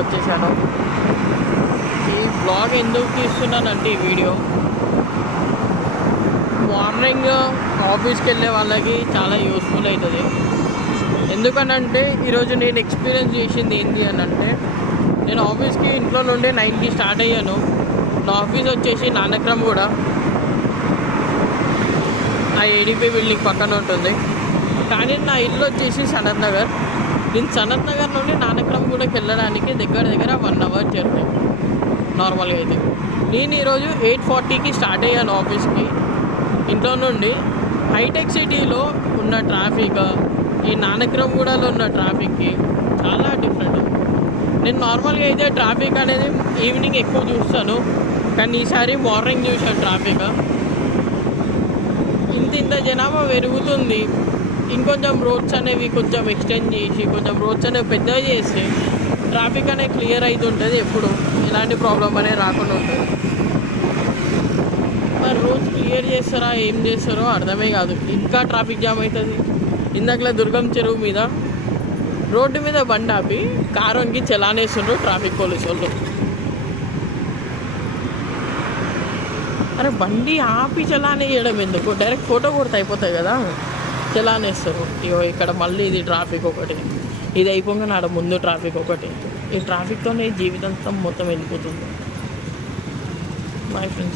వచ్చేసాను. ఈ బ్లాగ్ ఎందుకు తీస్తున్నానంటే ఈ వీడియో మార్నింగ్ ఆఫీస్కి వెళ్ళే వాళ్ళకి చాలా యూస్ఫుల్ అవుతుంది. ఎందుకనంటే ఈరోజు నేను ఎక్స్పీరియన్స్ చేసింది ఏంటి అని అంటే, నేను ఆఫీస్కి ఇంట్లో నుండి 9కి స్టార్ట్ అయ్యాను. నా ఆఫీస్ వచ్చేసి నానక్రమ్ కూడా ఆ ఏడీపీ బిల్డింగ్ పక్కన ఉంటుంది. కానీ నా ఇల్లు వచ్చేసి సనత్ నగర్. నేను సనత్ నగర్ నుండి నానక్రమ్ కూడాకి వెళ్ళడానికి దగ్గర 1 అవర్ జర్నీ నార్మల్గా అయితే. నేను ఈరోజు 8:40కి స్టార్ట్ అయ్యాను ఆఫీస్కి ఇంట్లో నుండి. హైటెక్ సిటీలో ఉన్న ట్రాఫిక్ ఈ నానక్రమ్గూడలో ఉన్న ట్రాఫిక్కి చాలా డిఫరెంట్. నేను నార్మల్గా అయితే ట్రాఫిక్ అనేది ఈవినింగ్ ఎక్కువ చూస్తాను, కానీ ఈసారి మార్నింగ్ చూసాను ట్రాఫిక్. ఇంత జనాభా పెరుగుతుంది. ఇంకొంచెం రోడ్స్ అనేవి కొంచెం ఎక్స్టెండ్ చేసి కొంచెం రోడ్స్ అనేవి పెద్దగా చేస్తే ట్రాఫిక్ అనేది క్లియర్ అవుతుంటుంది. ఎప్పుడు ఎలాంటి ప్రాబ్లం అనేది రాకుండా ఉంటుంది. మరి రోడ్స్ క్లియర్ చేస్తారా ఏం చేస్తారో అర్థమే కాదు, ఇంకా ట్రాఫిక్ జామ్ అవుతుంది. ఇందాకలా దుర్గం చెరువు మీద రోడ్డు మీద బండి ఆపి కారుకి చలానేస్తుండ్రు ట్రాఫిక్ పోలీసు వాళ్ళు. అరే బండి ఆపి చలానేయడం ఎందుకు, డైరెక్ట్ ఫోటో కొడితే అయిపోతాయి కదా, చలానేస్తారు. ఇగో ఇక్కడ మళ్ళీ ఇది ట్రాఫిక్ ఒకటి, ఇది అయిపోగా నాడ ముందు ట్రాఫిక్ ఒకటి. ఈ ట్రాఫిక్తోనే జీవితం మొత్తం వెళ్ళిపోతుంది. My friends.